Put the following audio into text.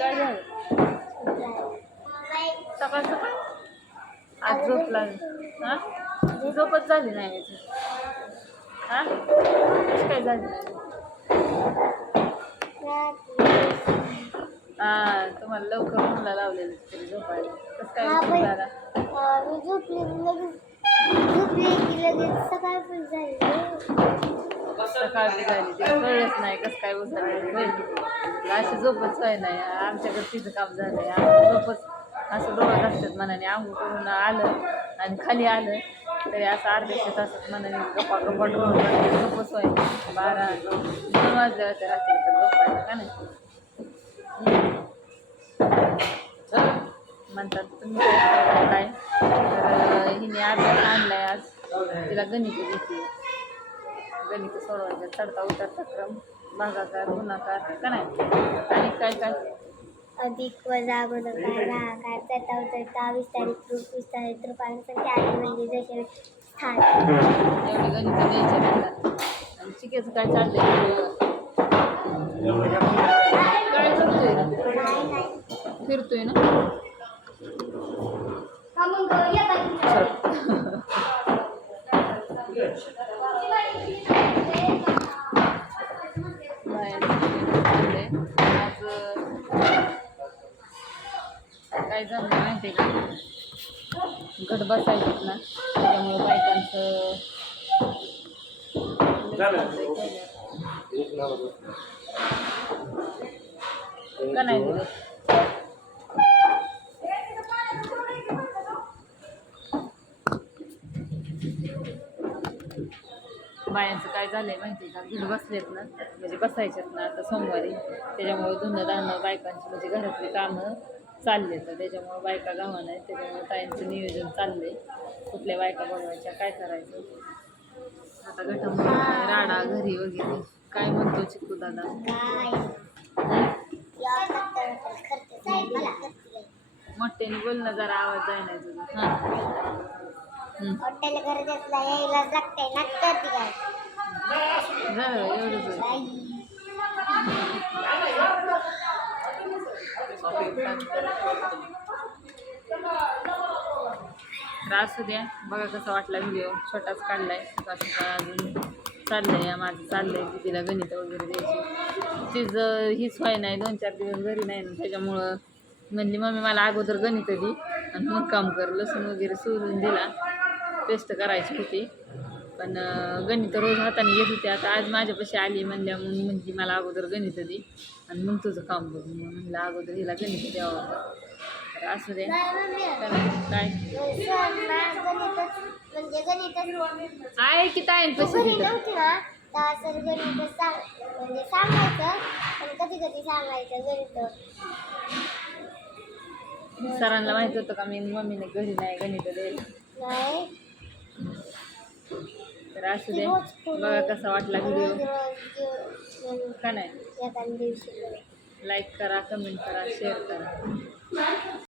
काय झालं सकाळ सकाळ आज झोप लागली हा झोपच झाली नाही याची हा काय झाली नाही हा तुम्हाला लवकर म्हणला लावलेलं तरी झोपायला कसं काय उशीर झाला सकाळची झाली ते कळलंच नाही कसं काय उचललं अशी झोपच व्हाय नाही आमच्याकडे तिचं काम झालंय आमचं झोपच असं डोळं असतात मनाने आंघोळ करून आलं आणि खाली आलं तरी असं अर्ध्याशे तासात मनाने गप्पा गप्पा डोळं झोपच व्हाय 12-2 वाजले होते रात्री तर झोपायला का नाही म्हणतात तुम्ही काय तर हिने अभ्यास आणलाय आज तिला गणित घेतली गणित सोडवायचं चढता उतरता क्रम भागाकार गुणाकार का नाही आणि काय काय अधिक वजा गुणाकार भागाकार चढता उतरता विस्तारित रूप विस्तारित रूपांतर संख्या आली म्हणजे जसे स्थान एवढे गणित द्यायचे म्हणतात आणि चिकेचं काय चाललंय काय करतोय फिरतोय ना आज काय झालं माहिती आहे का गट बसायचं ना त्याच्यामुळे बायकांचं का नाही दिलं बायांचं काय झालंय माहिती आहे का घरी बसलेत ना म्हणजे बसायच्यात ना आता सोमवारी त्याच्यामुळे धुणं दाणं बायकांची म्हणजे घरातली कामं चालले तर त्याच्यामुळे बायका गावा नाही त्याच्यामुळे ताईंचं नियोजन चाललंय कुठल्या बायका बोलवायच्या काय करायचं आता गटामध्ये राडा घरी वगैरे काय म्हणतो चिकू दादा मोठ्याने बोल ना जरा आवाज जाय नाही तुझा हॉटेल घर घेतला यायला लागतंय नाटक झालं एवढंच असू द्या बघा कसा वाटला व्हिडिओ छोटाच काढलाय सकाळ सकाळ अजून चाललंय माझं चाललंय की तिला गणित वगैरे द्यायची तिचं हीच व्हाय नाही 2-4 दिवस घरी नाही ना त्याच्यामुळं म्हणली मम्मी मला अगोदर गणित दी आणि मग काम कर लसूण वगैरे सोलून दिला पेस्ट करायची होती पण गणित रोज हाताने घेत होते आता आज माझ्यापाशी आली म्हणल्या म्हणून म्हणजे मला अगोदर गणित दी आणि मग तुझं काम बघ म्हणलं अगोदर हिला गणित द्यावं तर असू द्या काय आहे की ताईन पशी म्हणजे सांगायचं पण कधी कधी सांगायचं गणित सरांना माहित होतं का मी मम्मीने घरी नाही गणित द्यायला नाही तर असू दे बघा कसा वाटला व्हिडिओ का नाही लाईक करा कमेंट करा शेअर करा